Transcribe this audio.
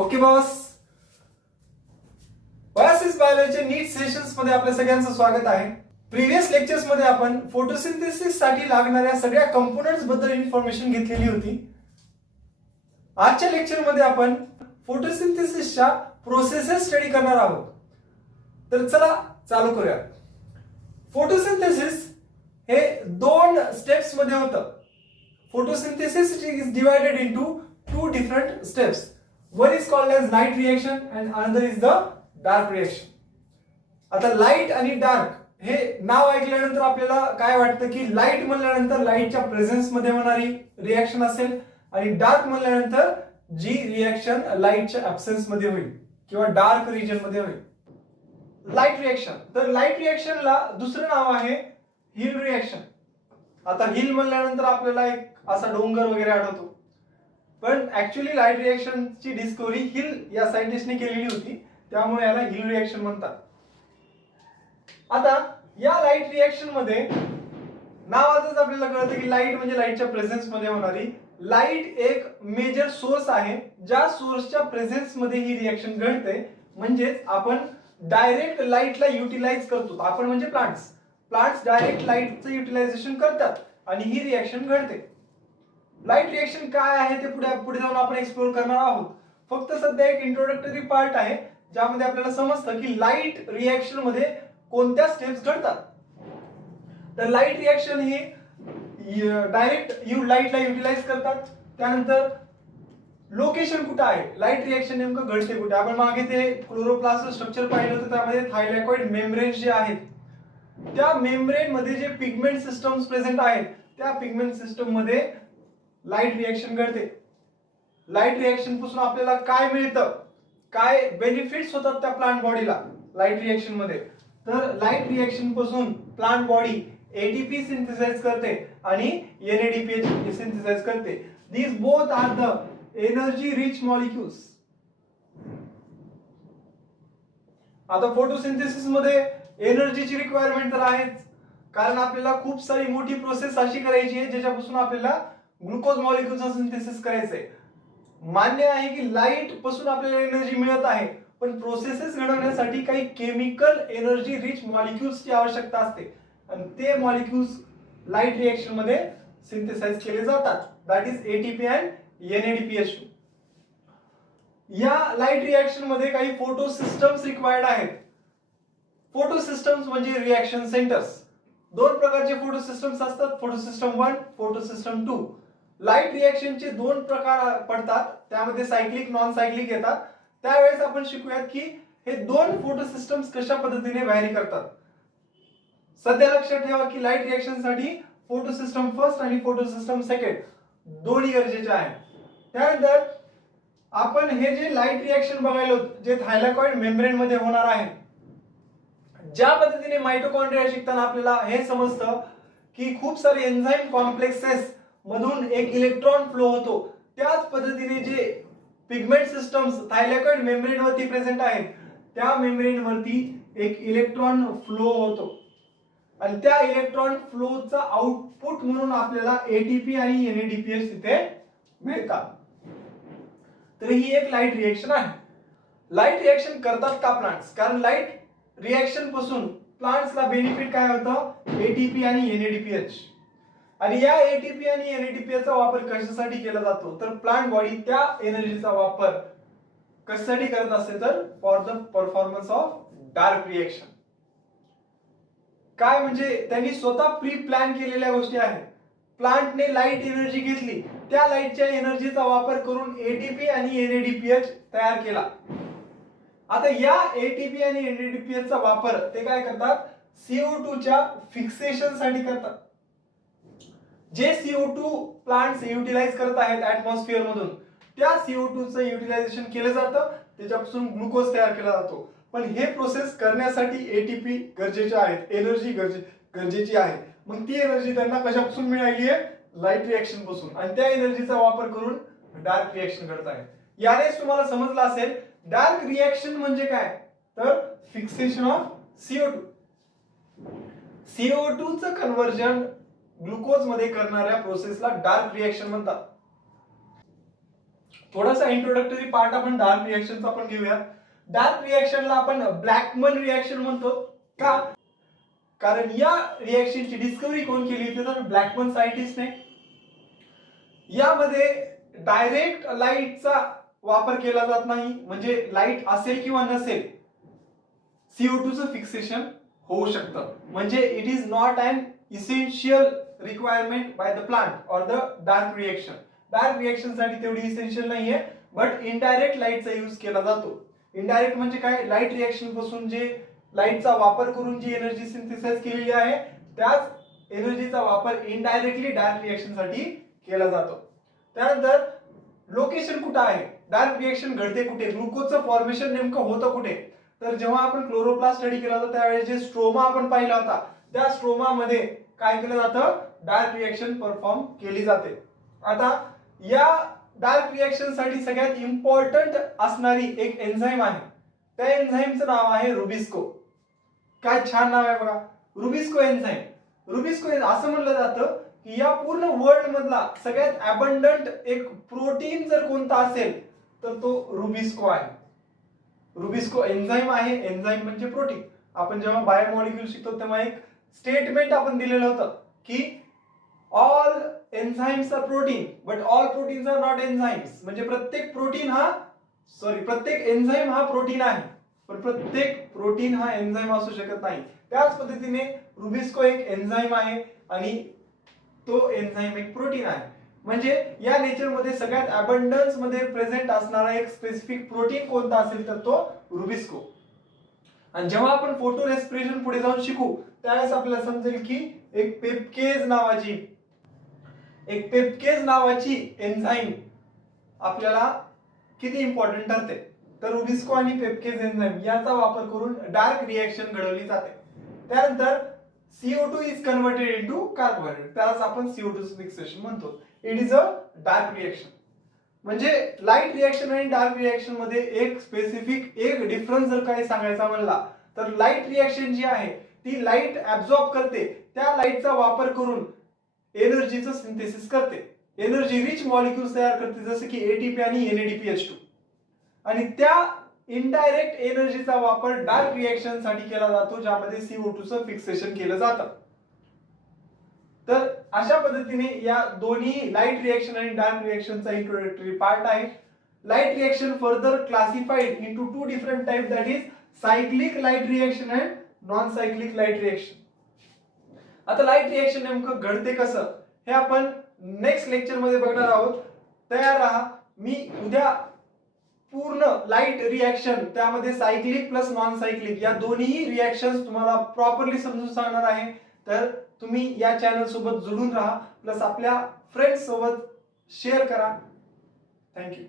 Okay boss, Biosys biology नीट sessions मध्ये आपल्या सगळ्यांचं स्वागत आहे. प्रिव्हियस लेक्चर्स मध्ये आपण फोटोसिंथेसिस साठी लागणाऱ्या सगळ्या कंपोनेंट्स बद्दल इन्फॉर्मेशन घेतलेली होती. आजच्या लेक्चर मध्ये आपण फोटोसिंथेसिसच्या प्रोसेसेस स्टडी करणार आहोत. तर चला चालू करूया. फोटोसिंथेसिस हे दोन स्टेप्स मध्ये होतं. Photosynthesis is divided into two different steps. One is called as light reaction and another is the dark reaction. आता लाईट आणि डार्क हे नाव ऐकल्यानंतर आपल्याला काय वाटतं की लाईट म्हणल्यानंतर लाईटच्या प्रेझेन्स मध्ये होणारी रिएक्शन असेल आणि डार्क म्हणल्यानंतर जी रिएक्शन लाईटच्या ॲब्सेन्स मध्ये होईल किंवा डार्क रिजन मध्ये होईल. लाईट रिएक्शन, तर लाईट रिएक्शनला दुसरं नाव आहे हिल रिएक्शन. आता हिल म्हणल्यानंतर आपल्याला एक असा डोंगर वगैरे आढळतो, पण ऍक्च्युअली लाईट रिएक्शनची डिस्कवरी हिल या सायंटिस्टने केलेली होती, त्यामुळे याला हिल रिएक्शन म्हणतात. आता या लाईट रिएक्शन मध्ये नावातच आपल्याला कळतं की लाईट म्हणजे लाईटच्या प्रेझेन्स मध्ये होणारी. लाईट एक मेजर सोर्स आहे, ज्या सोर्सच्या प्रेझेन्स मध्ये ही रिएक्शन घडते. म्हणजेच आपण डायरेक्ट लाईटला युटिलाइज करतो. आपण म्हणजे प्लांट्स डायरेक्ट लाईटचं युटिलायझेशन करतात आणि ही रिएक्शन घडते. लाईट रिएक्शन काय आहे ते पुढे जाऊन आपण एक्सप्लोर करणार आहोत. फक्त सध्या एक इंट्रोडक्टरी पार्ट आहे ज्यामध्ये आपल्याला समजतं की लाईट रिएक्शन मध्ये कोणत्या स्टेप्स घडतात. तर लाईट रिएक्शन ही डायरेक्ट लाईटला युटिलाइज करतात. त्यानंतर लोकेशन कुठे आहे, लाईट रिएक्शन नेमकं घडते कुठे. आपण मागे ते क्लोरोप्लास्ट स्ट्रक्चर पाहिलं होतं, त्यामध्ये थायलॅकॉइड मेम्ब्रेन जे आहेत त्या मेम्ब्रेन मध्ये जे पिगमेंट सिस्टम्स प्रेझेंट आहेत त्या पिगमेंट सिस्टम मध्ये लाईट रिएक्शन घडते. लाईट रिएक्शन पासून आपल्याला काय मिळतं, काय बेनिफिट्स होतात त्या प्लांट बॉडीला लाईट रिएक्शन मध्ये. तर लाईट रिएक्शन पासून प्लांट बॉडी एटीपी सिंथेसाइज करते आणि एनएडीपीएच सिंथेसाइज करते. These both are the energy rich molecules. आता फोटोसिंथेसिस मध्ये एनर्जीची रिक्वायरमेंट तर आहेच, कारण आपल्याला खूप सारी मोठी प्रोसेस अशी करायची आहे ज्याच्यापासून आपल्याला ग्लुकोज मॉलिक्युलचं सिंथेसिस करायचंय. मान्य आहे की लाईट पासून आपल्याला एनर्जी मिळत आहे, पण प्रोसेसेस घडवण्यासाठी काही केमिकल एनर्जी रिच मॉलिक्युल्सची आवश्यकता असते आणि ते मॉलिक्युल्स लाईट रिएक्शन मध्ये सिंथेसाइज केले जातात. That is ATP and NADPH two. या लाईट रिएक्शन मध्ये काही फोटो सिस्टम्स रिक्वायर्ड आहेत. फोटो सिस्टम्स म्हणजे रिएक्शन सेंटर्स. दोन प्रकारचे फोटो सिस्टम्स असतात, photosystem 1, photosystem 2. Light रिएक्शनचे दोन प्रकार पडतात, त्यामध्ये सायक्लिक नॉन सायक्लिक येतात. त्यावेळेस आपण शिकूयात की हे दोन फोटो सिस्टम्स कशा पद्धतीने व्हॅरी करतात. सध्या लक्षात ठेवा की लाईट रिएक्शन साठी फोटो सिस्टम फर्स्ट आणि फोटो सिस्टम सेकंड दोन्ही गरजेचे आहेत. त्यानंतर आपण हे जे लाईट रिएक्शन बघायलो जे थायलॅकॉइड मेम्ब्रेन मध्ये होणार आहे, ज्या पद्धतीने माइटोकॉन्ड्रिया शिकताना आपल्याला हे समजतं की खूप सारे एन्झाइम कॉम्प्लेक्सेस मधून एक इलेक्ट्रॉन फ्लो होतो, त्याच पद्धतीने जे पिगमेंट सिस्टम्स थायलॅकॉइड मेम्ब्रेन वरती प्रेझेंट आहेत त्या मेम्ब्रेन वरती एक इलेक्ट्रॉन फ्लो होतो आणि त्या इलेक्ट्रॉन फ्लोचा आउटपुट म्हणून आपल्याला एटीपी आणि एनएडीपीएच तिथे मिळतात. तर ही एक लाईट रिएक्शन आहे. लाईट रिएक्शन करतात का प्लांट्स, कारण लाईट रिएक्शन पासून प्लांट्सला बेनिफिट काय होतं, एटीपी आणि एनएडीपीएच. आणि या एटीपी आणि एनएडीपीएच चा वापर कशासाठी केला जातो, तर प्लांट बॉडी त्या एनर्जीचा वापर कशासाठी करत असते, तर for the performance of dark reaction. काय म्हणजे त्यांनी स्वतः प्री प्लॅन केलेल्या गोष्टी आहेत. प्लांटने लाईट एनर्जी घेतली, त्या लाईटच्या एनर्जीचा वापर करून एटीपी आणि एनएडीपीएच तयार केला. आता या एटीपी आणि एनएडीपीएच चा वापर ते काय करतात, CO2 च्या फिक्सेशन साठी करतात. जे CO2 प्लांट्स युटिलाइज करत आहेत ऍटमॉस्फिअर मधून, त्या CO2 चं युटिलायझेशन केलं जातं, त्याच्यापासून ग्लुकोज तयार केला जातो. पण हे प्रोसेस करण्यासाठी एटीपी गरजेचे आहेत, एनर्जी गरजेची आहे. मग ती एनर्जी त्यांना कशापासून मिळाली आहे, लाईट रिएक्शन पासून, आणि त्या एनर्जीचा वापर करून डार्क रिएक्शन करत आहेत. यानेच तुम्हाला समजलं असेल डार्क रिएक्शन म्हणजे काय, तर फिक्सेशन ऑफ CO2. CO2 चं कन्व्हर्जन ग्लुकोज मध्ये करणाऱ्या प्रोसेसला डार्क रिएक्शन म्हणतात. थोडासा इंट्रोडक्टरी पार्ट आपण डार्क रिएक्शनचा आपण घेऊया. डार्क रिएक्शनला आपण ब्लॅकमन रिएक्शन म्हणतो. का? कारण या रिएक्शनची डिस्कवरी कोण केली होती तर ब्लॅकमन सायंटिस्टने. यामध्ये डायरेक्ट लाईटचा वापर केला जात नाही, म्हणजे लाईट असेल किंवा नसेल CO2 चं फिक्सेशन होऊ शकतं. म्हणजे it is not an essential requirement by the plant or the dark reaction. Dark reaction साठी तेवढी इसेन्शियल नाहीये, बट इनडायरेक्ट लाईटचा यूज केला जातो. इनडायरेक्ट म्हणजे काय? लाईट रिएक्शन पासून जे लाईटचा वापर करून जी एनर्जी सिंथेसाइज केलेली आहे त्याच एनर्जीचा वापर इनडायरेक्टली डार्क रिएक्शन साठी केला जातो. त्यानंतर लोकेशन कुठे आहे? डार्क रिएक्शन घडते कुठे? ग्लुकोजचं फॉर्मेशन नेमकं होतं कुठे? तर जेव्हा आपण क्लोरोप्लास्ट स्टडी केला होता त्यावेळेस जे स्ट्रोमा आपण पाहिला होता त्या स्ट्रोमा मध्ये काय केलं जातं? डार्क रिएक्शन परफॉर्म केली जाते. आता या डार्क रिएक्शन साठी सगळ्यात इम्पॉर्टंट असणारी एक एन्झाईम आहे. त्या एन्झाईमचं नाव आहे रुबिस्को. काय छान नाव आहे बघा, रुबिस्को एन्झाईम. रुबिस्को असं म्हणलं जातं की या पूर्ण वर्ल्ड मधला सगळ्यात अबंडंट एक प्रोटीन जर कोणता असेल तर तो रुबिस्को आहे. रुबिस्को एन्झाईम आहे. एन्झाईम म्हणजे प्रोटीन. आपण जेव्हा बायोमॉलिक्यूल शिकतो तेव्हा एक स्टेटमेंट आपण दिलेलं होतं की all enzymes are protein but all proteins are not enzymes. म्हणजे प्रत्येक एन्झाईम हा प्रोटीन आहे, पण प्रत्येक प्रोटीन हा एन्झाईम असू शकत नाही. त्याच पद्धतीने रुबिस्को एक एन्झाईम आहे आणि तो एन्झाईम एक प्रोटीन आहे. म्हणजे या नेचर मध्ये सगळ्यात अबंडन्स मध्ये प्रेझेंट असणारा एक स्पेसिफिक प्रोटीन कोणता असेल तर तो रुबिस्को. आणि जेव्हा आपण फोटो रेस्पिरेशन पुढे जाऊन शिकू त्यावेळेस आपल्याला समजेल की एक पेप्केज नावाची एन्झाईम आपल्याला किती इम्पॉर्टंट ठरते. तर रुबिस्को आणि पेप्केज एन्झाईम याचा वापर करून डार्क रिएक्शन घडवली जाते. त्यानंतर CO2 is converted into carbohydrate. त्यालाच आपण CO2 फिक्सेशन म्हणतो. It is a dark reaction. म्हणजे लाईट रिएक्शन आणि डार्क रिएक्शन मध्ये एक स्पेसिफिक एक डिफरन्स जर काही सांगायचा म्हणला तर लाईट रिएक्शन जी आहे ती लाईट ऍब्सॉर्ब करते, त्या लाईटचा वापर करून एनर्जीचं सिंथेसिस करते, एनर्जी रिच मॉलिक्युल्स तयार करते जसं की ATP आणि NADPH2. आणि त्या इनडायरेक्ट एनर्जीचा वापर डार्क रिएक्शन साठी केला जातो ज्यामध्ये CO2 चं फिक्सेशन केलं जातं. तर अशा पद्धतीने या दोन्ही लाईट रिएक्शन आणि डार्क रिएक्शनचा इंट्रोडक्टरी पार्ट आहे. Light reaction further classified into two different type, that is cyclic light reaction and non cyclic light reaction. आता लाईट रिएक्शन नेमकं घडते कसं हे आपण नेक्स्ट लेक्चर मध्ये बघणार आहोत. तयार राहा. मी उद्या पूर्ण लाईट रिएक्शन त्यामध्ये सायक्लिक प्लस नॉन सायक्लिक या दोन्ही रिएक्शन्स तुम्हाला प्रॉपरली समजून सांगणार आहे. तर तुम्ही या चॅनल सोबत जोडून राहा, प्लस आपल्या फ्रेंड्स सोबत शेअर करा. थँक्यू.